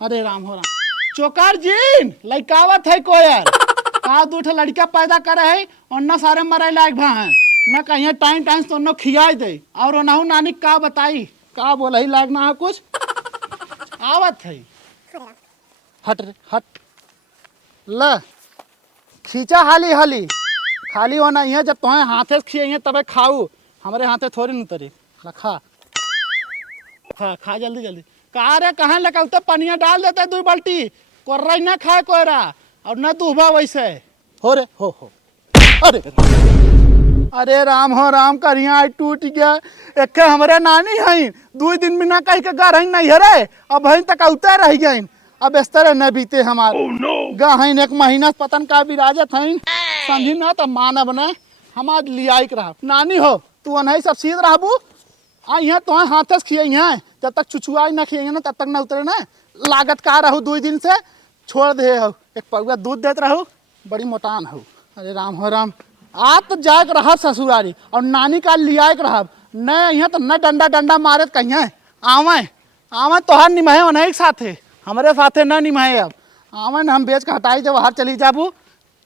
अरे राम हो राम। चोकर जीन लइकावत है कोयर का दूठे लड़का पैदा करे है और न सारे मरे लायक भा है न कहीं टाइम टाइम तो न खियाई दे और नहु नानी का बताई का बोला ही लायक ना है कुछ आवत है। हट रे हट ल खींचा हाली हाली खाली होना ही है जब तुम्हें हाथे से खिए तबे खाऊ हमारे हाथे थोड़ी न उतरी खा खा खा जल्दी जल्दी कहा रे कहाँ लगा उतर पनिया डाल देते दो बाल्टी कोर्रा ही ना खाए कोयरा और न दूबा वैसे हो रे हो अरे अरे राम हो राम करिया आज टूट गया एक हमारे नानी है 2 दिन बिना कहीं के घर ही नहीं हरे अब वहीं तक उतर रह गए अब इस तरह न बीते हमारे गहन 1 महीना पतन का विराजत है समझी ना तो मानव ने हमारे लिया रहा नानी हो तू अनही सब सीध रहबू आ यहाँ तो हाथे से खिए हैं जब तक चुचुआ न खिए ना तब तक न उतरे ना लागत का रहू 2 दिन से छोड़ दे हो 1 पौवा दूध देते रहू बड़ी मोटान हो। अरे राम हो राम आ तो जाए रहा ससुरारी और नानी का लिया रहा न यहाँ तो न डंडा डंडा मारे कहीं आवे आवे तोहार निमहे उन्हीं साथे हमारे साथे न निमहे अब आवे न हम बेच के हटाई जब बाहर चली जाबू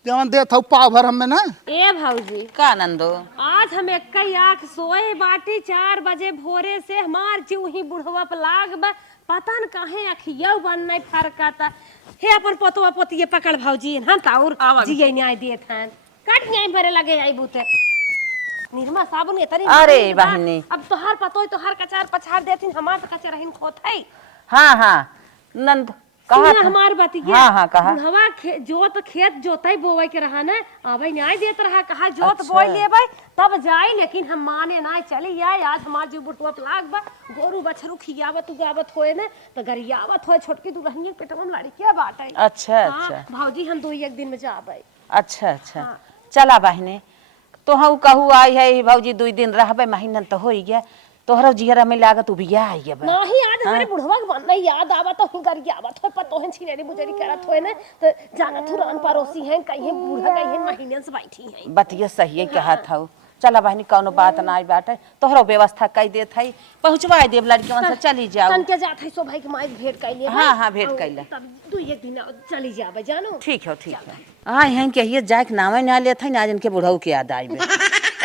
जवन दे थौ पाव भर हमें ना। ए भौजी का नंदो आज हम एक आँख सोए बाटी 4 बजे भोरे से हमार चूही बुढ़वा पर लाग बा पता न काहे अखिया बन नहीं फरकाता हे अपन पोतवा पोतिए पकड़ भौजी हम ताउर जिये न्याय देत हन काट न्याय भरे लगे आई बुते निर्मा साबुन एतरी अरे बहनी अब तोहार पतोय तोहार कचार पछाड़ देथिन हमार त कचार रहिन खोथई। हाँ नंद कहा सुना हमार बतिया हाँ कहा बुढ़वा जोत खेत जोतई बोवे के रहा ना अबे न्याय देत रहा कहा जोत बोई लेबै तब जाई लेकिन हम माने ना चली आए आज हमार जो बुढ़वा लाग बा गोरू बछरू खियावत उगावत होए ना तो गरियावत होए छोटकी दुल्हनिया पेटवा में लड़किया बाटे। अच्छा हाँ, भौजी हम 2-1 दिन में जाबै। अच्छा चला बहने तो हम कहू आई है भौजी 2 दिन रहबे महीना तो हो गया तोहरा जिहरा में लागत उबिया आई है नहीं आज हमारे बुढ़वा के बनना याद आवत हो गरियावत हो पतोहन छिनेरी मुजरी करत होए ना तो जानत रान पड़ोसी हैं कहीं बूढ़ा कहीं महीने से बैठी हैं बतिया सही है कहत हौ। चला बहनी कौनो बात ना बाटे तोहरो व्यवस्था कई देत है पहुंचवा देव लड़कियों से चली जाओ तन के जात है सो भाई के माई भेंट कैले हाँ भेंट कैले तब 2-1 दिन चली जाबे जानो ठीक है हाँ यहाँ कहिए जाए के नामे ना लेत है ना आज इनके बुढ़ऊ के याद आइबे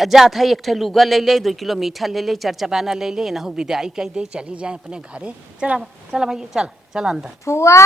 जात है 1 लूगा ले ले 2 किलो मीठा ले ले 4 चबाना ले ले नहु विदाई कह दे चली जाए अपने घरे। चला भैया चल अंदर। फुआ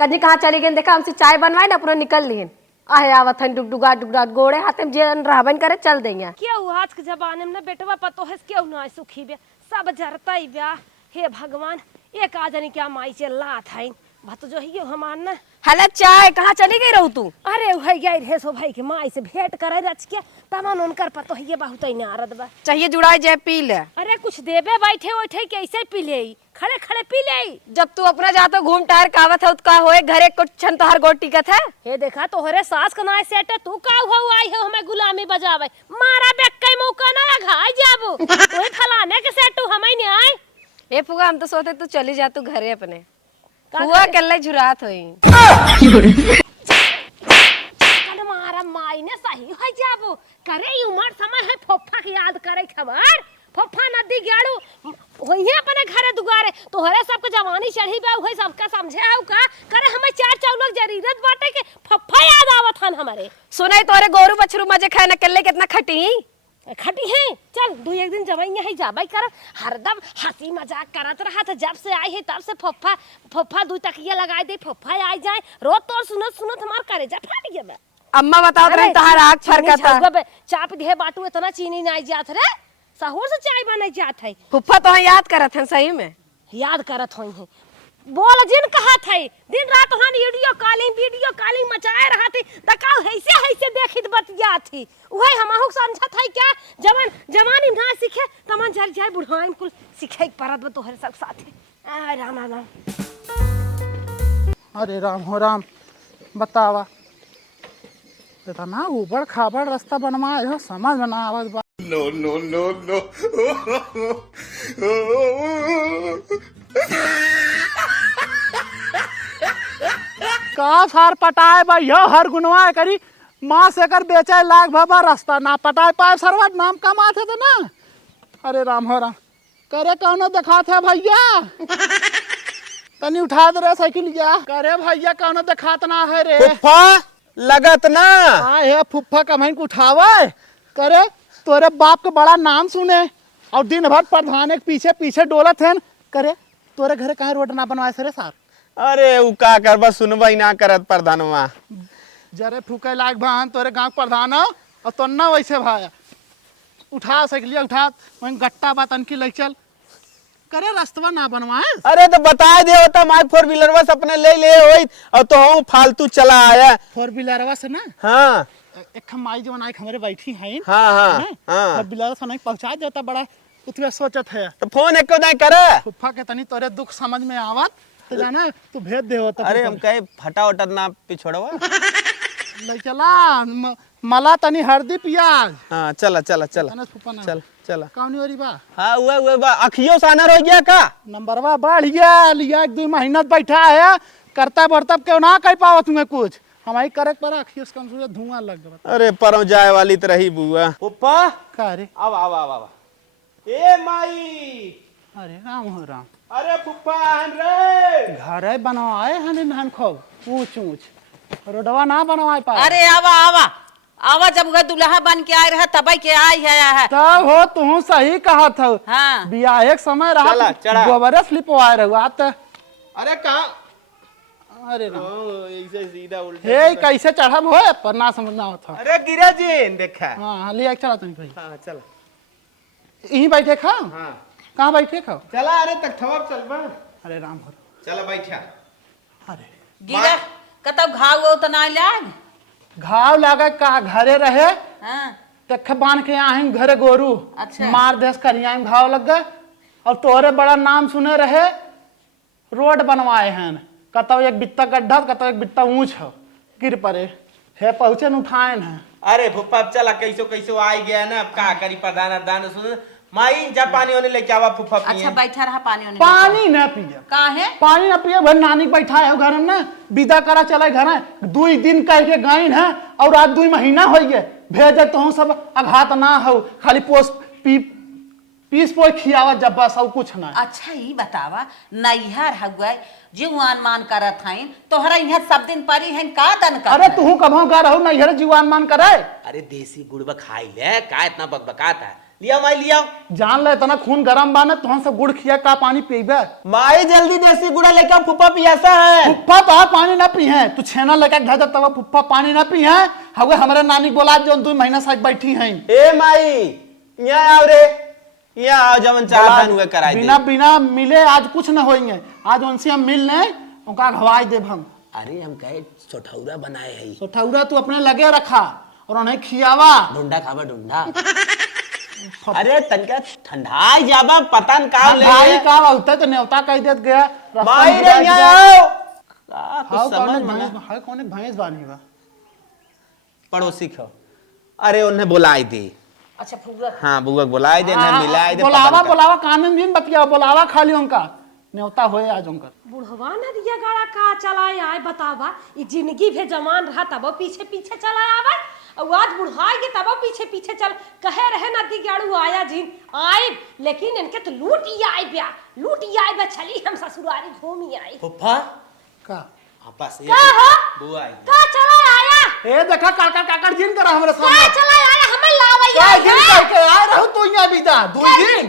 कदी कहाँ चली गई देखा हमसे चाय बनवाए ना अपना निकल लिहन आहे आवत हन डुगडुगा गोड़े हाथे में जे रहबन करे चल देंगे क्यों आज के जमाने में बेटवा पतो है क्यों ना सुखी बे सब जरता ही ब्याह हे भगवान एक आजनी क्या माई से लात है भत जो ही हमार ना हला चाय कहाँ चली गई रहू तू अरे भाई गई रे सो भाई के माई से भेंट करे रच के तमन उनकर पतो है बहुत ही नारद बा चाहिए जुड़ाई जाए पी ले। अरे कुछ देबे बैठे उठे कैसे पी ले खड़े खड़े पी ले जब तू अपना जातो घूम टहर कावत है का होए घरे कुछ तोहर गोट टिकत है हे देखा तोहरे सास का नाय सेट तू का हो आई हो हमें गुलामी बजावे मारा बेक्के मौका ना घाई जाबू तोय फलाने के सेट हमें नहीं आए। ए फुआ हम तो सोते तू चली जा तू घरे अपने फुआ कल्ले झुरात होई मारा माई ने सही हो जाबू करे उमर समय है फोफा के याद करे खबर फोफा नदी गाड़ू वही अपने घरे दुगारे तोहरे सबके जवानी चढ़ी बा वही सबका समझे हउ का करे हमें 4 चाउलक जरूरत बाटे के फोफा याद आवत हन हमारे सुनाई तोरे गोरू बछरू मजे खाए न कल्ले कितना खटी खटी है चल 2-1 दिन जवाई है जाबाई कर हरदम हंसी मजाक करत रहा था जब से आई है तब से फोफा 2 तकिया लगाए दे फोफा आ जाए रोज तो सुनत हमार करे जा फाट गया। अम्मा बताओ रही तहार आँख फरकता चाप दे बाटू इतना चीनी नहीं जात रे सहूर से चाय बने जात है फुफ्फा तो याद करत है सही में याद करत होई है बोल जिन कहा थे दिन रात हन वीडियो कॉलिंग मचाए रहा थी दकाओ ऐसे देखित बतिया थी वही हमहु समझत है क्या जवानी ना सीखे तमन जल जाए बुढ़ाई कुल सीखे परत तोहरे सब साथे राम। अरे राम हो राम बतावा इतना ऊबड़ खाबड़ रास्ता बनवाए हो समझ में ना आवत बा। नो का सार पटाए बा यो हर गुनवा करी माँ से कर बेचे लाख बाबा रास्ता ना पटाए पाए सरवत नाम कमाते थे ना। अरे राम हो राम करे कौन दिखा थे भैया तनी उठा दे रे साइकिलिया। करे भैया कौनो देखात ना है रे। फुफ्फा लगत ना। हाँ हे फुफ्फा कमाइन को उठावे। करे तोरे बाप के बड़ा नाम सुने और दिन भर प्रधान के पीछे पीछे डोलत हैं। करे तोरे घरे कहाँ रोड ना बनवाए सरे सार। अरे उ का करबा सुनबा ही ना करत प्रधानवा। जरे फूके लाग भान तोरे गांव प्रधान हो और तो ना वैसे भाया। उठा साइकिलिया उठा वहीं गट्टा बात अनकी ले चल। करे रास्तवा ना बनवाए। अरे तो बता दे होता माय 4 व्हीलर बस अपने ले होई और तो हम फालतू चला आया। 4 व्हीलरवा से ना हाँ एक माई जो बनाई हमारे बैठी हैं। हाँ हाँ हाँ। हाँ 4 व्हीलर से नहीं पहुंचा देता बड़ा उतवे सोचत है। तो फोन एको नहीं करे। फुफ्फा के तनी तोरे दुख समझ में आवत तो जाना तू भेज दे होता। अरे हम कहे फटा वटा ना पिछोड़वा। ले चला मला तनी हल्दी प्याज। हाँ चला चला चला तने फुफ्फा ना चल चला। कौनी ओरी बा हाँ वो बा अखियों सानर हो गया का। नंबरवा बढ़ गया लिया 1-2 महीना बैठा है करता बर्तब क्यों ना कर पावत तुम्हें कुछ हमारी करे पर अखियों से कम से धुआं लग गया। अरे परम जाए वाली तो रही बुआ। फुफ्फा का रे अब आवा आवा आवा। ए माई। अरे राम हो राम। अरे फुफ्फा हन रे। घर बनवाए हन नहन खूब ऊंच ऊंच रोडवा ना बनवाए पाए। अरे आवा आवा आवा जब वह दुल्हा बन के आए रहा तब के आई है। तब हो तू सही कहा था। हाँ बियाह एक समय चला, रहा चढ़ा। गोबरे स्लिप आए रहुआ तो। अरे कहा अरे राम ऐसे सीधा उल्टा। हे कैसे चढ़ब हो पर ना समझना होता। अरे गिरा जी देखा। हाँ लिया चला तुम भाई हाँ चला। यहीं बैठे खाओ। हाँ कहाँ बैठे खाओ। चला अरे तक ठवक चल बा। अरे राम हो चला बैठा। अरे गिरा कतब घाव वो तो ना लाग। घाव लागे का घरे रहे हाँ तख बांध के यहाँ घरे गोरू। अच्छा। मार देश करिया घाव लग गए और तोरे बड़ा नाम सुने रहे रोड बनवाए हैं कतौ एक बित्ता गड्ढा कतौ एक बित्ता ऊंच हो गिर पड़े हे पहुंचे न उठाए हैं। अरे फुफ्फा अब चला कैसो कैसो आ गया ना अब का करी प्रधान सुन माई जा पानी होने लेके आवा फुफ्फा पिए। अच्छा बैठा रहा पानी होने पानी न पिए का है। पानी न पिए भाई नानी बैठा है घर में ना विदा करा चले घर 2 दिन कह के गाइन है और आज 2 महीना हो गए भेजे तो सब आघात ना हो खाली पीस पोई खियावा जब बस और कुछ ना। अच्छा ही बतावा नैहर हुआ जीवान मान करत हईन तोहरा यहाँ सब दिन परी है का दन कर। अरे तू कभों गा रहो नैहर जीवान मान करे। अरे देसी गुड़ खाई ले का इतना बकबकाता है। लिया माई लिया जान ले तना खून गरम बाने तुहन से गुड़ खिया का पानी पीबे। माई जल्दी देसी गुड़ा लेकर फुफ्फा पियासा है। फुफ्फा तो पानी ना पी है तू छेना लेके घर जा तब फुफ्फा पानी ना पी है हवे हमारे नानी बोला जो 2 महीना साथ बैठी हैं। ए माई यहाँ आओ रे यहाँ आओ जमन चाहन हुए कराई दे। बिना बिना मिले आज कुछ न होएंगे आज उनसे हम मिल लें उनका घवाई देब हम। अरे हम कहे सोठौरा बनाए है। तो ठौरा तू अपने लगे रखा और उन्हें खियावा। ढूंढा खावा ढूंढा। अरे तनका ठंडाई जाबा पतन का ले भाई का होता तो न्योता कह देत गया माई रे यहाँ आओ का कुछ समझ में ना। हां कौन भैंस बानी बा पड़ोसी खो। अरे उन्हें बुलाई दे। अच्छा फुगा हाँ बुआ बुलाई दे ना मिलाई दे। बुलावा बुलावा कानून दिन बतिया बुलावा खाली उनका न्योता होए आज उनका। बुढ़वा न दिया गाड़ा का चलाए आए बतावा ये जिंदगी भे जवान रहा तब पीछे पीछे चला आवा और आज बुढ़ाई के तब पीछे पीछे चल कहे रहे ना दी गाड़ू आया जिन आए लेकिन इनके तो लूट ही आए बा चली हम ससुरारी घूम ही आए। फुफ्फा का आपस ये का हो बुआ आई का चला आया ए देखा काकर जिन करा हमरे का सामने चला आया हमें लावैया काय दिन कह के आए रहू तू यहां बीता 2 दिन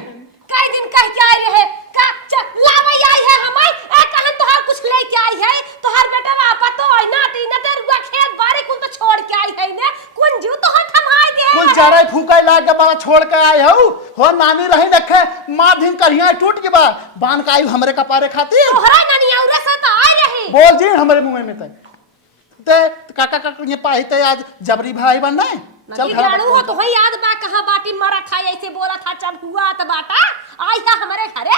कई दिन कह के आए रहे का लावैया आई है हमें ए कहन तोहार कुछ लेके आई है तोहार बेटा वापा तो आई ना ती न तेरुआ खेत बारी कुल तो छोड़ के आई है ने कुन जीव तोहर थमाई दे कुल जरे फूकै ला के बड़ा छोड़ के आए हो नानी रही देखे मार दिन करिया टूट के बा बांध के आई हमरे कपारे खातिर तोहरा नानी औरे से तो आई रही बोल जी हमरे मुंह में ते काका ये पाही ते आज जबरी भाई बन रहे चल गाड़ू हो तो ही याद बा कहां बाटी मारा खाई ऐसे बोला था चल हुआ तो बाटा आई था हमारे घरे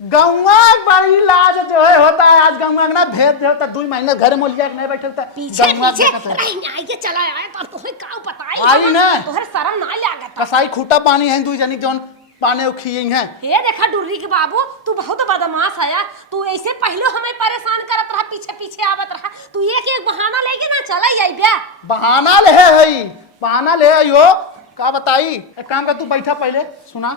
गौवा बड़ी लाज जो है होता है आज गौवा ना भेद दे होता 2 महीने घर में लिया नहीं बैठे होता पीछे पीछे नहीं आई के चला आया तो तोहे का बताई आई ना तोहर शर्म ना लागत कसाई खूटा पानी है 2 जनी जोन पाने खिए हैं। हे देखा डुर्री के बाबू तू बहुत बदमाश आया तू ऐसे पहले हमें परेशान करत रहा पीछे पीछे आवत रहा तू एक बहाना लेके ना चला आई बे बहाना ले है बहाना ले आयो का बताई एक काम कर तू बैठा पहले सुना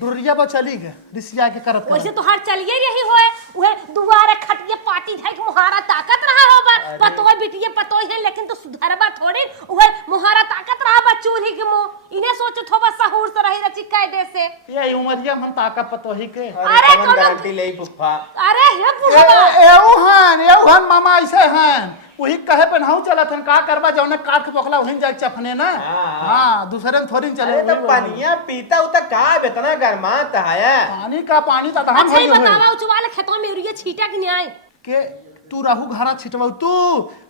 डुरिया पर चली गए रिसिया के करत वैसे तो हर चलिए रही होए उहे दुआरे खटिए पाटी धैक मुहारा ताकत रहा होबा पतोय बिटिए पतोय है लेकिन तो सुधरबा थोड़ी उहे मुहारा ताकत रहा बा चूल्ही के मुंह इने सोचत होबा सहूर से रही रची कायदे से ये उमरिया हम ताकत पतोही के अरे कौन गारंटी ले फुफा अरे हे बुढ़वा एहू मामा ऐसे हैं वही कहे पे नहु चलत हन का करबा जौने काट के पकला वही जाके चफने ना हां दूसरे में थोड़ी चले अरे तो पनिया पीता उता का बेतना गरमात है पानी का पानी तो हम अच्छा ही बतावा उचवाले खेतों में यूरिया छीटा के न्याय के तू रहू घरा छिटबौ तू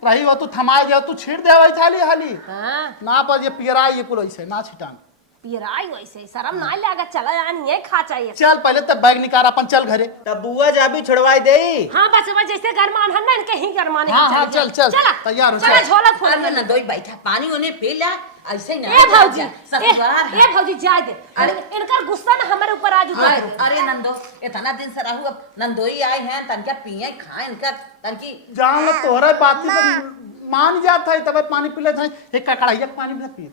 रही हो तू थमा जा तू छीट देवै थाली हाली हां ना पर ये पियरा ये कुल ऐसे ना छिटान पिराई वैसे शर्म ना लगा चला यानी ये खा चाहिए चल पहले तब बैग निकाल अपन चल घरे तब बुआ जाबी छुड़वाई देई हां बचवा जैसे गरमान है ना इनके ही गरमाने हाँ, चल, चल, तैयार हो, चला चल। झोला खोल अरे ना दोई बैठा पानी ओने पी ला ऐसे ना ए भौजी ससुराल ए भौजी जा दे इनका गुस्सा ना हमारे ऊपर आज उतर अरे नंदो इतना दिन से रहू अब नंदोई आए हैं तनका पिए खाए इनका तनकी जान लो तोहरा बाती पे मान जात है तब पानी पी ले था एक ककड़ाइया के पानी में पी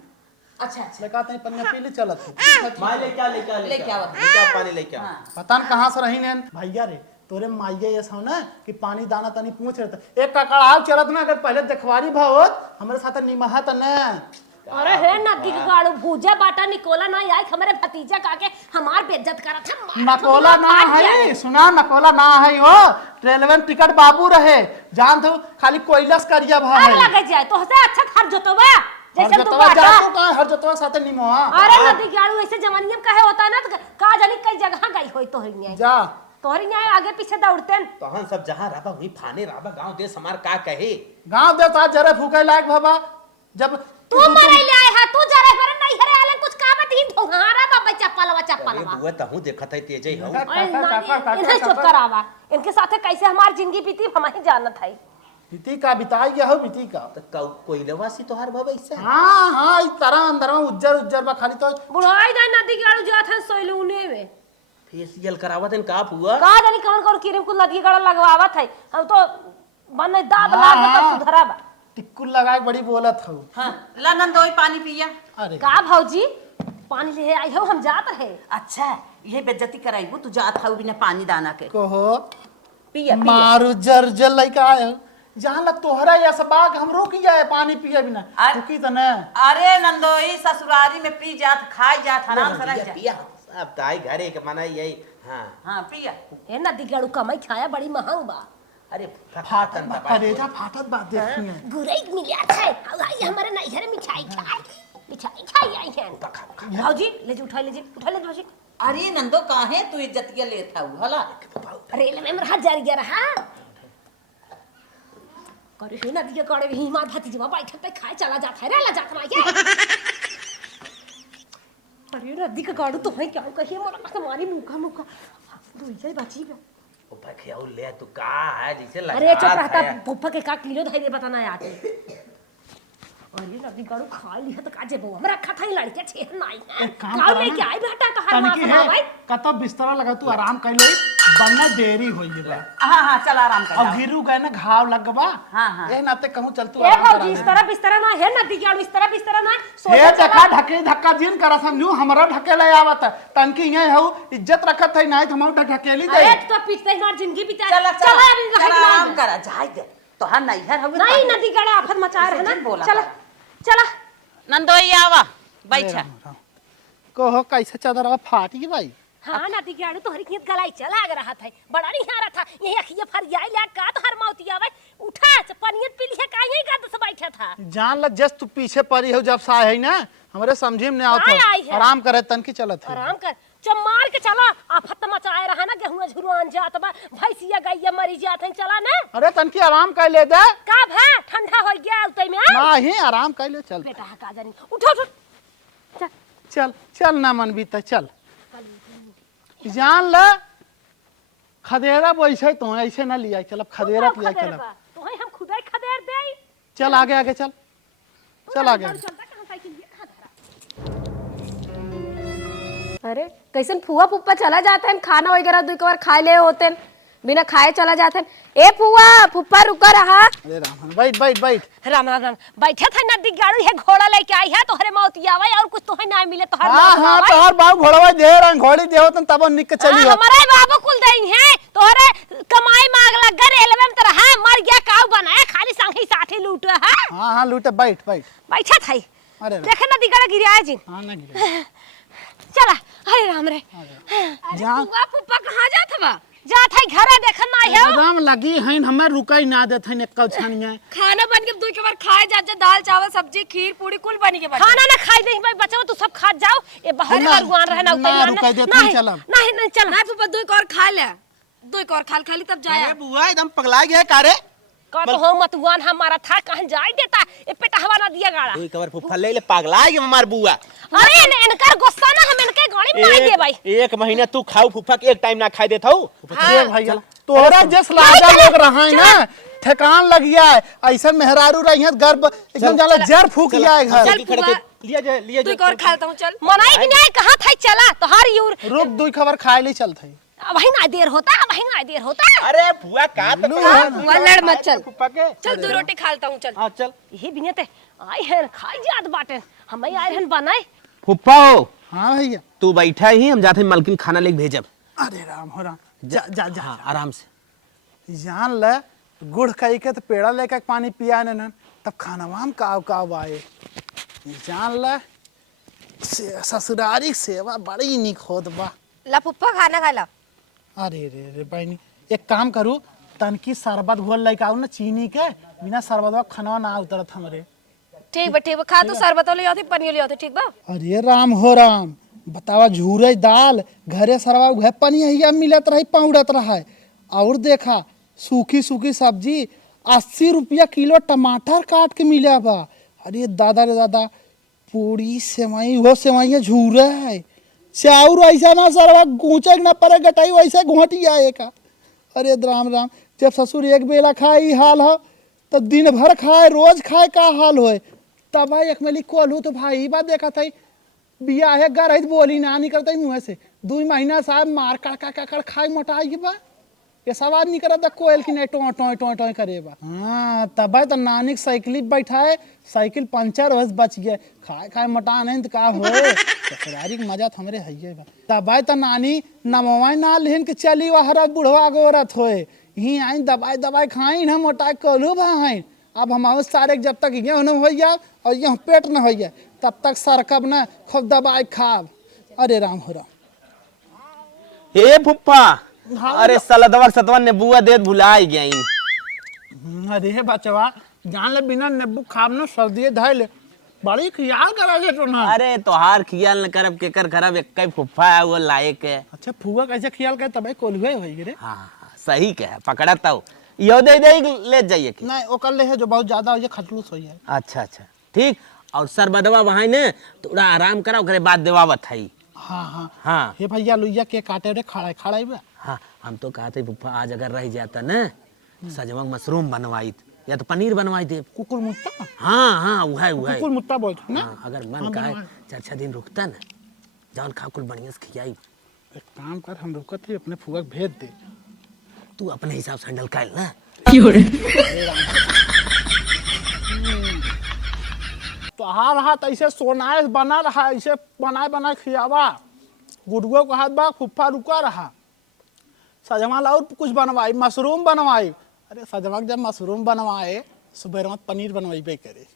अच्छा अच्छा लगा तनी पन्ना पी ले चलत है मां ले क्या लेके आओ। पानी ले क्या पता न कहां से रही ने भैया रे तोरे माइये ये सो ना कि पानी दाना तनी पूछ रहे एक ककड़ाव चलत ना अगर पहले देखवारी भावत हमरे साथ निमहा त न अरे हे नदी के गाड़ू भूजा बाटा निकोला ना आई हमारे भतीजा काके हमार बेइज्जत करा था नकोला ना है सुना नकोला ना है वो रेलवे टिकट बाबू रहे जान तो खाली कोयलस करिया भा आग है लगे जाए तो हसे अच्छा हर जोतवा हर जैसे तू जतवा बाटा जातो का हर जतवा साथे निमहा अरे नदी के गाड़ू ऐसे जवानी में कहे होता है ना तो का जानी कई जगह गई होई तो न्याय जा तोहरी न्याय आगे पीछे दौड़ते तहन सब जहां रहबा वही फाने रहबा गांव देश हमार का कहे गांव दे ता जरे फूके लायक बाबा जब तू मरे ले आए हा तू जरे पर नहीं हरे आलन कुछ का मत ही ढोहारा बाबा चप्पलवा अरे चप्पलवा बुआ तहु देखत है तेजे हूं अरे इन्हें चुप करावा इनके साथे कैसे हमार जिंदगी बीती हम ही जानत है बीती का बिताई गया हो बीती का तो कोइलवासी तोहार भव ऐसे हाँ हाँ इस तरह अंदर उज्जर उज्जर बा खाली तो बुढ़ाई ना नदी गाड़ू जात है सोइलूने में फेशियल करावत है का हुआ का जानी कौन क्रीम को नदी गाड़ा लगवावत है हम तो बने दाग हाँ, लाग तब हाँ। सुधराबा टिक्कुल लगाए बड़ी बोलत हो हां ला नंदोई पानी पिया अरे का भौजी पानी ले आई हो हम जात रहे अच्छा ये बेइज्जती कराईबू तू जात खाऊ बिना पानी दाना के कहो पिया पिया मारू जर जर लइका आयो जहां लग तोहरा या सबाग हम रुक जाए पानी पिए बिना अरे- रुकी त न अरे नंदोई ससुरारी में पी जात खाई जात आराम से रह जा पिया अब ताई घरे के मना यही हां हां पिया ए नदी गाड़ू कमाई खाया बड़ी महंग बा अरे फाटत बा करेजा फाटत बा देखिए गुरई मिलिया है आई हमारे नहीं घरे मिठाई खाए मिठाई खाई आई है भौजी ले जी उठा ले भौजी अरे नंदो काहे तू इज्जतिया लेत हऊ हला रेल में रहा जर गया रहा करे ही नदी के कड़े ही मार भतीजवा बैठक पे खाए चला जाता है रेला जात ना ये अरे नदी का गाड़ू तो है क्या कहिए मोरा का मारी मुका दो इजे बची गया ओ भखिया ले तू का है जैसे लगा अरे चुप रहता पप्पा के का किलो धई दे बताना याद अरे नदी गाड़ू खा लिया तो काजे बो हमरा रखा था ही लड़के छे नहीं एक काम गाँव करा लेके ना। आई बेटा तो हर तनिकी मास है भाई कत बिस्तरा लगा तू आराम कर ले बनना देरी होई बा हां हां चल आराम कर अब गिरू गए ना घाव लग बा हाँ, हाँ। ए नाते कहूं चल तू ए आराम भौजी करा इस तरह बिस्तर ना है नदी गाड़ू इस तरह बिस्तर ना हे देखा ढके धक्का जिन करा समझू हमरा ढके ले आवत तनकी यही हो इज्जत रखत है नहीं हम ढकेली अरे दे तो पीछते हमार जिंदगी बिता चल चला अभी चल रह आराम कर जाए दे तो हां नहीं है हऊ नहीं नदी गाड़ा आफत मचा रहा है बोला ना चला चला नंदोई आवा बैठा कहो कैसे चादर फाटी भाई हाँ नदी गाड़ू तो हरी खेत गलाई चला आ रहा था बड़ा नहीं आ रहा था यही अखिए फर जाए ला का तो हर मौती आवे उठा पनियत पी लिया का यही गद से बैठा था जान लग जस्ट तू पीछे पड़ी हो जब सा है ना हमरे समझे में नहीं आवत काय आई हो। है? आराम करे तनकी चलत है आराम कर जब मार के चला आफत मचाए रहा ना गेहूं झुरुआन जात बा भैंसिया गैया मरी जात है चला ना अरे तनकी आराम कर ले दे का भा ठंडा हो गया उतई में नहीं आराम कर ले चल बेटा का जानी उठो उठो चल चल चल ना मन बीता चल जान ल खदेरा बैसे तो ऐसे ना लिया चल अब खदेरा लिया चल तो है हम खुदे खदेर दे चल आगे आगे चल चल आगे आगे। चलता कहां साइकिल ये कहां धरा अरे कैसन फुआ पुप्पा चला जाता है खाना वगैरह दो एक बार खाए ले होते बिना खाए चला जाते ए फुआ फुप्पा रुका रहा। अरे राम बैठ बैठ बैठ। राम राम राम बैठे थे नदी गाड़ी है घोड़ा लेके आई है तोहरे मौती आवे और कुछ तोहे ना मिले तोहर हाँ तोहर बाबू घोड़वा दे रंग घोड़ी देहो तब निक के चली हमारे बाबू कुल देई है तोहरे कमाई मांग लग गए रेलवे में तरह मर गया काऊ बनाया खाली संगी साथी लूट है। हाँ लूटे बैठ बैठ बैठा था अरे देखे नदी गाड़ी गिराया जी। हाँ ना गिरे चला अरे राम रे जहाँ फुप्पा कहाँ जात बा जात है घरे देखन ना है एकदम लगी हैं हमें रुकाई ना देत हैं एक छानिया खाना बन के दो के बार खाए जा दाल चावल सब्जी खीर पूरी कुल बनी के खाना ना खाई दे भाई बच्चा तू सब खा जाओ ये बाहर भगवान रहना ना रुकाई देत हैं चल नहीं नहीं चल ना फुप्पा दो और खा ले दो और खाली तब जाया। अरे बुआ एकदम पगला गया कारे का तो हो मतवान हमारा था कहां जाई देता ए पेटहवा ना दिया गाड़ा तू कवर फुफा ले पगला गया हमार बुआ। अरे इनकर गुस्सा ना हम इनके गाड़ी में मार दे भाई। एक महीना तू खाऊ फुफा के एक टाइम ना खाई देत हूं भैया तोरा जस लाजा लोग रहा है ना ठेकान लग गया है ऐसा मेहरारू रही है गर्भ एकदम जाला जर फूक गया है घर लिया दो और खाता हूं चल मनाई कि नहीं कहां था चला तो हर यूर रुक दुई खबर खाए ले चल थई वही ना देर होता वही ना देर होता। अरे बुआ का तो बुआ लड़ मत चल फुफा के चल दो रोटी खाता हूं चल। हां चल यही बिनेते आई है खाई जात बाटे हम आए रहन बनाए फुफा हो। हाँ भैया तू बैठा ही हम जाते मलकिन खाना लेके भेजब। अरे राम हो राम जा जा जा हाँ, आराम से जान ले गुड़ कई के तो पेड़ा लेकर पानी पिया न तब खानवा हम काव काव आए जान ले ससुरारी सेवा बड़ी निक होत बा। ला फुप्पा खाना खा ला। अरे रे रे बहनी एक काम करू तनकी शरबत घोल लेके आऊ ना चीनी के बिना शरबत खाना ना उतरत हमरे। ठीक बा खा तू शरबत ले आती पनीर ले आती ठीक बा। अरे राम हो राम बतावा झूरे दाल घरे सरवा घे पनिया मिलत रही पौड़त रहा और देखा सूखी सूखी सब्जी 80 रुपया किलो टमाटर काट के मिला बा। अरे दादा रे दादा पूरी सेवई वो सेवइया झूरे है चाउर ऐसा ना सरवा गूंचे ना पड़े गटाई वैसे घोटिया एक। अरे राम राम जब ससुर एक बेला खाए हाल हो तो दिन भर खाए रोज खाए का हाल होए तब एक मिली कोलू तो भाई बात देखा था बिया है गर बोली ना नहीं करता मुँह से 2 महीना साहब मार कर खाई मोटाई बा ये सवाल नहीं करता कोयल की नहीं टों टों टों टों करे बा। हाँ तब तो नानी साइकिल बैठाए साइकिल पंचर हो बच गए खाए खाए मोटा नहीं तो का हो ससुरारी के मजा हमरे है बा। तब तो नानी नमवाई ना लेन के चली वह बुढ़वा गोरत होए यहीं आई दवाई दवाई खाई ना मोटा कोलू भाई अब हम सारे जब तक ये न हो जाए और यहाँ पेट न हो जाए तब तक सरकब न खूब दवाई खाब। अरे राम हो राम हे फुप्पा अरे सलदवा सतवा ने बुआ देत भुलाई गई। अरे बचवा जान ले बिना नींबू खाब न सर्दी धाय ले बड़ी ख्याल करा जे तो ना। अरे तोहार खियाल न करब केकर करब एक फुफ्फा है वो लायक है। अच्छा फुआ कैसे ख्याल करे तबे कोलुए होई रे। हां सही कह पकड़ता हूं यो दे ले जाइए कि नहीं ओकर ले है जो बहुत ज्यादा हो जाए खटलूस हो जाए। अच्छा ठीक और सरबदवा वहां ने थोड़ा आराम करा ओकरे बाद देवावत है। हाँ हे भैया लुइया के काटे रे खड़ाई बा। हाँ हम तो कहते फुफ्फा आज अगर रह जाता ना सजमक मशरूम बनवाई या तो पनीर बनवाई दे कुकुर मुत्ता। हाँ वह कुकुर मुत्ता बोलते ना। हाँ, अगर मन का 4-6 दिन रुकता ना जान खा कुल बढ़िया से खियाई। एक काम कर हम रुकत ही अपने फुआ के भेज दे तू अपने हिसाब से हैंडल कर ना। तो हार हाथ ऐसे सोनाए बना रहा ऐसे बनाए खियावा गुडुओ का हाथ बा फुफ्फा रुका रहा सजमा और कुछ बनवाई मशरूम बनवाई। अरे सजमा जब मशरूम बनवाए सुबह मत पनीर बनवाइबे करे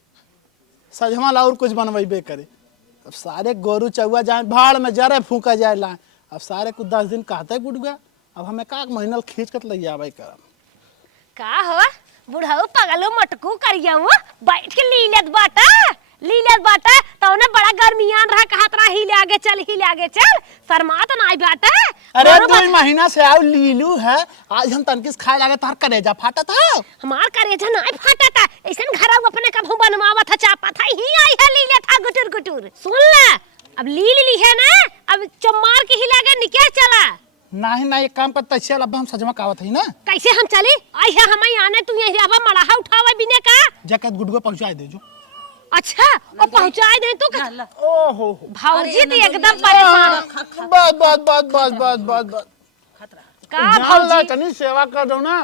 सजमा और कुछ बनवाइबे करे अब सारे गोरू चौआ जाए भाड़ में जरे फूका जाए लाए अब सारे कुछ 10 दिन कहते गुडुआ अब हमें का महीना खींच कर ले जावे करम का हो बुढ़ऊ पगलो मटकू करिया बैठ के लीलत बाटा तो ने बड़ा गर्मियान रहा कहत रहा हिले आगे चल शर्मा तो नहीं बाटा। अरे 2 महीना से आओ लीलू है आज हम तनकिस खाए लगे तार करेजा फाटा था हमार करेजा नहीं फाटा था ऐसन घर अपने कभू बनवावा था चापा था ही आई है लीले था गुटुर सुन ले अब ली है ना अब चमार के हिला के निकल चला नहीं एक काम करता चल अब हम सजमा कावत है ना कैसे हम चली आई है हम आने तू यही अब मड़ाहा उठावे बिने का जकत गुडुआ पहुंचा दे जो। अच्छा और पहुंचाए दे तू ओहो भाऊजी तो एकदम परेशान बस का जान ला भौजी तनी सेवा कर दो ना,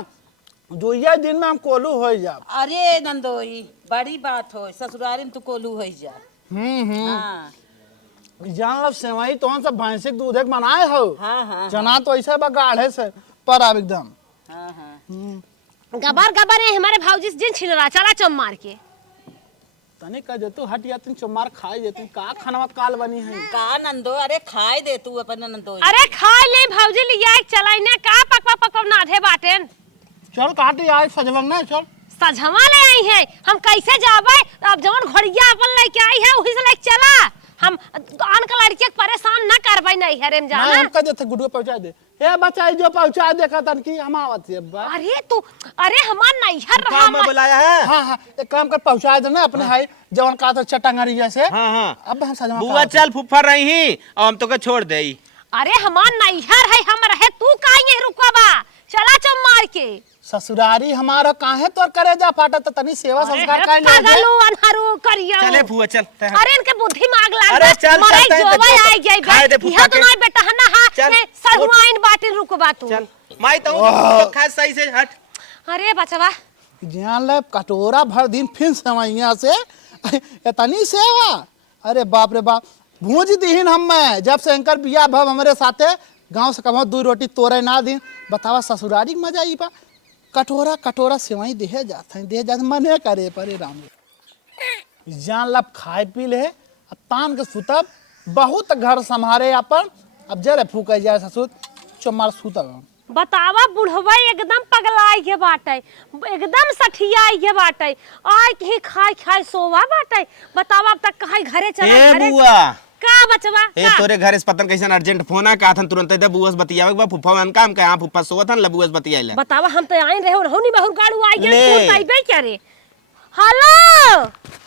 दुइया दिन में हम कोलू हो जाब। अरे नंदोई बड़ी बात हो, ससुरारी में तू कोलू हो जा। हाँ जान ला सेवाई तो सब भैंसे के दूध के बनाए हो। हाँ चना तो ऐसे बा गाढ़े से पर अब एकदम हाँ। गबर गबर है हमारे भौजी से जिन छिलरा चला चम मार के। तनी कह दे तू हटिया तीन चुमार खाई दे तू का खाना काल बनी है। का नंदो, अरे खाए दे तू अपन नंदोई। अरे खा ले भौजी लिया चलाई ने का पक नाधे बाटेन। चल काटी आज सजवंग ना चल। सजवा ले आई है हम कैसे जाबे, अब जवन घड़िया अपन लेके आई है वही से लेके चला। हम आन का लड़के के परेशान ना करबै नहीं हरे में ना जाना। हम कह देते गुडुआ पहुंचा दे, ए बच्चा जो पहुंचा दे का तन की हम आवत है बा। अरे तू अरे हमार नैहर रहा काम में बुलाया है। हां एक काम कर पहुंचा दे ना अपने हाई जवन का तो चटंगरी जैसे। हाँ अब हम सजवा बुआ चल फुफर रही ही और हम तो के छोड़ दे। अरे हमार नैहर है हम रहे, तू काहे यहीं रुकबा, चला चम मार के। ससुरारी हमारा काहे तोर करे जा फाटा त तनी सेवा संस्कार कर ले। पागलू अनहरु करियो। चले फुआ चल। अरे इनके बुद्धि मांग लाग। अरे चल मरे चलते हैं जोबे देखो। आई गई खाए दे बे फुफा यह तो के। नहीं बेटा है ना हां चल। सगुआइन बाटे रुकबा तू। चल माई तो खा सही से हट। अरे बचवा जान ले कटोरा भर दिन फिर समैया से इतनी सेवा। अरे बाप रे बाप भूज दीहिन हम मैं जब से अंकर बिया भव हमारे साथे गांव से कमाओ 2 रोटी तोरे ना दिन। बतावा ससुरारी के मजा आई बा। कटोरा कटोरा सेवाई देहे जाते हैं, देहे जाते मने करे परे राम जान लब खाए पी ले अब तान के सुतब बहुत घर संभारे अपन। अब जरे फूक जाए ससुर चमार सुतब। बतावा बुढ़वा एकदम पगलाई के बाटे, एकदम सठियाई के बाटे, आय के खाई खाई सोवा बाटे। बतावा अब तक कहीं घरे चला ए घरे बुआ का बचवा ए का? तोरे घर से पतन कैसे अर्जेंट फोन आ का थन तुरंत दे बुआ से बतियावे बा फुफा मन काम का हां फुफा सोवत हन लबुआ से बतियाइले। बतावा हम तो आई रहे रहू नहीं बहुर गाड़ू आई गए ले। तू ताइबे क्या रे। हेलो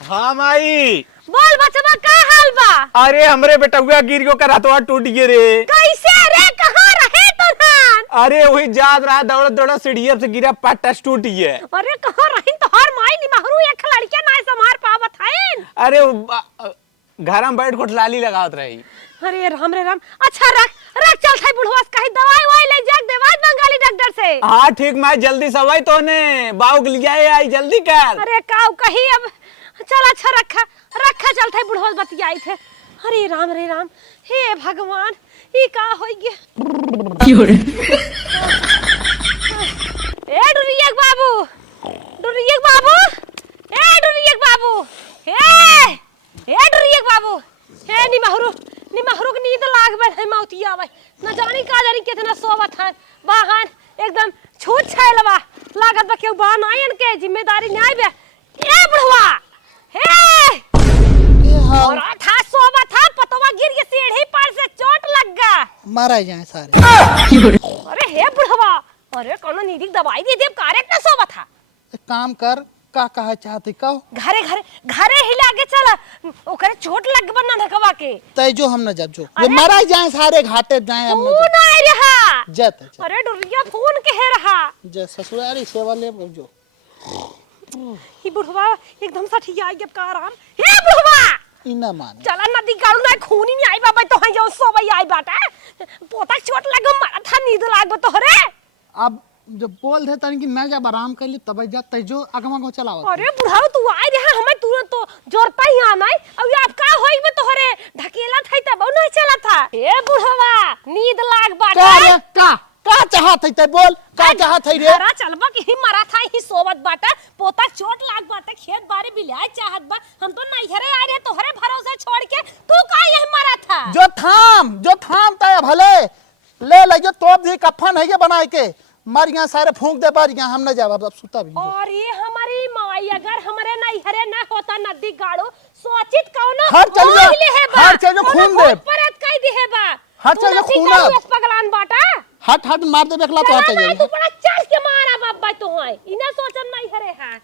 हाँ माई। बोल बचवा का हाल बा। अरे हमरे बेटा हुआ गिर गयो कर हाथवा टूट गए रे। कैसे रे कहां रहे तोहान। अरे वही जात रहा दौड़ दौड़ सीढ़िया से गिरा पटस टूट गए। अरे कहां रहिन तोहार माई नि महरू एक लड़किया ना संभार पावत हइन। अरे घर में बैठ कोट लाली लगावत रही। अरे राम रे राम। अच्छा रख रख चल थाई बुढ़वा कहीं दवाई वाई ले जाक देवाई बंगाली डॉक्टर से। हाँ ठीक मैं जल्दी सवाई तो ने बाऊ के लिए आई जल्दी कर। अरे काऊ कहीं अब चल अच्छा रखा रखा चल थाई बुढ़वा बतियाई थे। अरे राम रे राम, हे भगवान ई का होई गे। ए डुरियक बाबू, डुरियक बाबू, ए डुरियक बाबू, ए डुरियक बाबू, हे निमहरु के नींद लाग बे है मौती आवे न जानी का जानी कितना सोवत है बाहन एकदम छूट छैलवा लागत बा केहू बान आयन के जिम्मेदारी न्याय बे। ए बुढ़वा हे और था सोवत था पतवा गिर के सीढ़ी पर से चोट लग गा मारा जाए सारे। अरे हे बुढ़वा, अरे कोनो नींद दवाई दे देब कारे इतना सोवत था। एक काम कर का कहा चाहती कहो। घरे घरे घरे हिला के चला ओकरे चोट लग बन नखवा के। तय जो हम न जब जो ये मारा जाए सारे घाटे जाए हम फोन आ रहा। जत अरे डुरिया फोन कहे रहा। जे ससुरारी सेवा ले जो ही बुढ़वा एकदम सठिया गया का राम। हे बुढ़वा इना मान चला नदी कालू ना खूनी नहीं आई बाबा तो है जो सोबई आई बाटा पोता चोट लग मारा था नींद लाग तोहरे। अब जब बोल दे तन कि ना जब आराम कर ली तब जा तय जो अगमा को चलावा। अरे बुढ़ाओ तू आई रहा हमें तुरंत तो जोरता ही आना है। अब ये आप का होई में तोहरे ढकेला था तब नहीं चला था। ए बुढ़वा नींद लाग बाटा का रे का चाहत है तय बोल का चाहत है रे। अरे चलबा कि ही मरा था ही सोवत बाटा पोता चोट लाग बाटा खेत बाड़ी बिलाय चाहत बा हम तो नहीं घरे आ रहे तोहरे भरोसे छोड़ के तू का यही मरा था। जो थाम तय भले ले ले तो भी कफन है के बनाए के मारिया सारे फूंक दे बारिया हम न जाब अब सुता भी। और ये हमारी माई अगर हमारे नहीं हरे ना होता नदी गाड़ो सोचित कौनो हर चलिए होइले है बा। हर चलिए कौनो खून दे भूत परत कई दी है बा। हर तू चलिए नदी खून गाड़ू दे। इस पगलान बाटा हट हट मार दे बेकला तो हट चला जाइए। तू बड़ा चढ़ के मारा बाबा तो है इने सोचन नहीं हरे है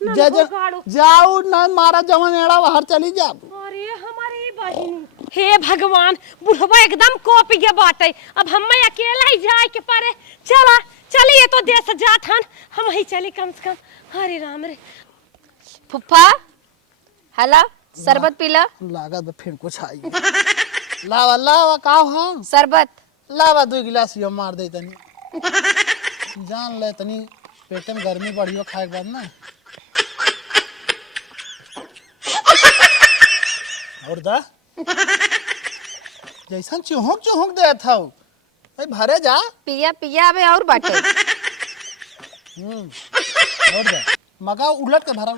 जे जे गाड़ू। जाऊ न मारा जवन एड़ा हर चली जा। अरे हमारी बहिन हे भगवान बुढ़वा एकदम कॉपी के बात है। अब हम अकेला ही जाए के पारे चला चलिए तो देश जात हन हम ही चली कम से कम। हरे राम रे फुफ्फा हला शरबत पीला। लागत बा फिर कुछ आई लावा लावा का हां शरबत लावा 2 गिलास यो मार दे तनी। जान ले तनी पेट में गर्मी बढ़ी हो खाए के बाद ना। और दा जैसन चुहुक चुहुक दे था भाई भरे जा। पिया पिया अबे और बाटे। और दा मगा उलट के भरा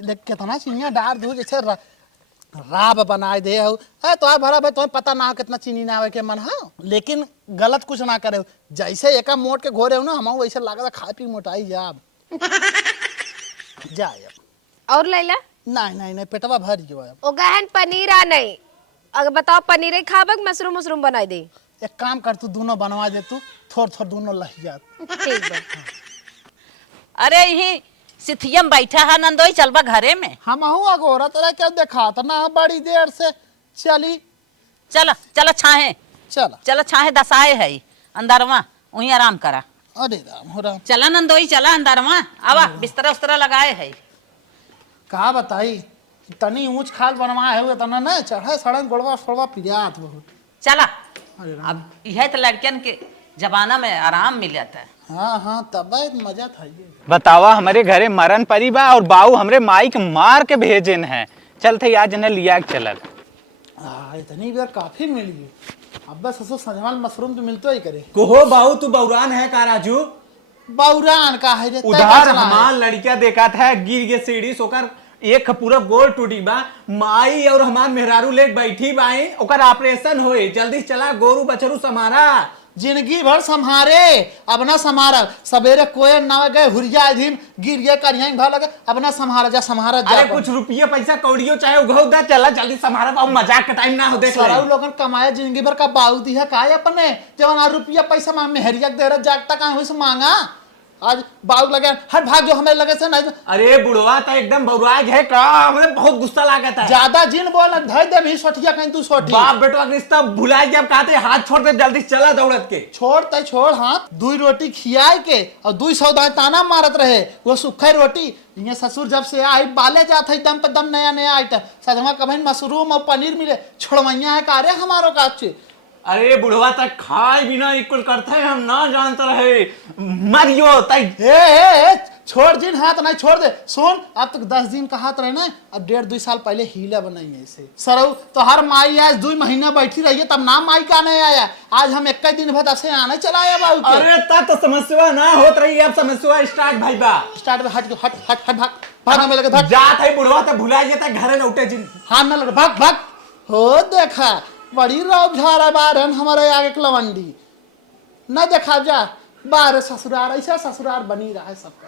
देख कितना चीनिया डाल दो जैसे राब बनाए दे हो है तो भरा भाई तुम्हें पता ना हो कितना चीनी ना आवे के मन हाँ, लेकिन गलत कुछ ना करे जैसे एका मोट के घोरे हो ना हम वैसे लगा खा पी मोटाई जाब जाए और लैला नहीं नहीं नहीं पेटवा भर गयो अब। ओ गहन पनीर आ नहीं अगर बताओ पनीर ही खाबक मशरूम मशरूम बनाई दे। एक काम कर तू दोनों बनवा दे तू थोड़ थोड़ दोनों लह जात। ठीक बा। अरे यही सिथियम बैठा है नंदोई चलबा घरे में। हम अगोरा तेरा क्या देखा था ना बड़ी देर से चली। चल चल छाहे चला चल छाहे दसाए है अंदरवा वहीं आराम करा। अरे राम हो राम चला नंदोई चला अंदरवा आवा बिस्तरा उस्तरा लगाए है। कहा बताई तनी ऊंच खाल बनवाए हुए तना ना चढ़े सड़न गोड़वा फोड़वा पियात बहुत। चला अरे राम। अब यह तो लड़कियन के जमाना में आराम मिल जाता है। हाँ हाँ तब मजा था ये। बतावा हमारे घरे मरन परी बा और बाऊ हमरे माई के मार के भेजन है। चलते आज न लिया के चलल। इतनी बार काफी मिल गई अब बस ससुर सजवाल मशरूम तो मिलतो ही करे। कोहो बाऊ तू बौरान है का राजू? बौरान का है रे उधार हमार लड़किया देखा था गिर के सीढ़ी सोकर एक पूरा गोल टूटी बा माई और हमार मेहरारू लेके बैठी बाई ओकर ऑपरेशन होए जल्दी चला गोरू बछरू समारा। जिंदगी भर संहारे अब ना संहारा सवेरे कोई ना गए हुरिया दिन गिर गए करिया घर लगे अब ना संहारा जा संहारा जा। अरे कुछ रुपये पैसा कौड़ियो चाहे उघो दा चला जल्दी समारा बाऊ मजाक का टाइम ना हो देख सराउ लोगन कमाया जिंदगी भर का बाउदी है का अपने जवन रुपया पैसा मांग मेहरिया दे रहा जागता कहां हुई से मांगा आज बाउग लगे हट भाग जो हमें लगे से नहीं। अरे बुढ़वा तो एकदम बौराज है का हमरे बहुत गुस्सा लागता है। ज्यादा जिन बोल धर दे भी सोटिया कहीं तू सोटी बाप बेटवा का रिश्ता भुला जब कहते हाथ छोड़ दे जल्दी चला दौड़त के। छोड़ तय छोड़ हाथ दुई रोटी खियाए के और दुई सौदा ताना मारत रहे वो सुखे रोटी। ये ससुर जब से आई बाले जात है दम पे दम नया नया आइटम सजमा कभी मशरूम और पनीर मिले छोड़वैया है कार्य हमारो का अच्छे। अरे बुढ़वा तक खाए बिना इक्वल करते हम ना जानते रहे मरियो तक। ए छोड़ जिन हाथ नहीं छोड़ दे सुन अब तक 10 दिन का हाथ रहे ना अब 1.5-2 साल पहले हीला बनाई है इसे सरऊ तो हर माई आज 2 महीना बैठी रही है तब नाम माई का नहीं आया आज हम 21 दिन भर से आने चलाया बाबू के। अरे तब तो समस्या ना होत रही अब समस्या स्टार्ट भाई बा स्टार्ट में हट हट हट हट भाग भाग हमें लगे भाग जात है बुढ़वा तो भुला जाता घरे न उठे जिन हाँ न लगे भाग भाग हो देखा बड़ी रौब झारा बारन हमारे आगे के लवंडी न देखा जा बार ससुरार ऐसा ससुरार बनी रहा है सबका।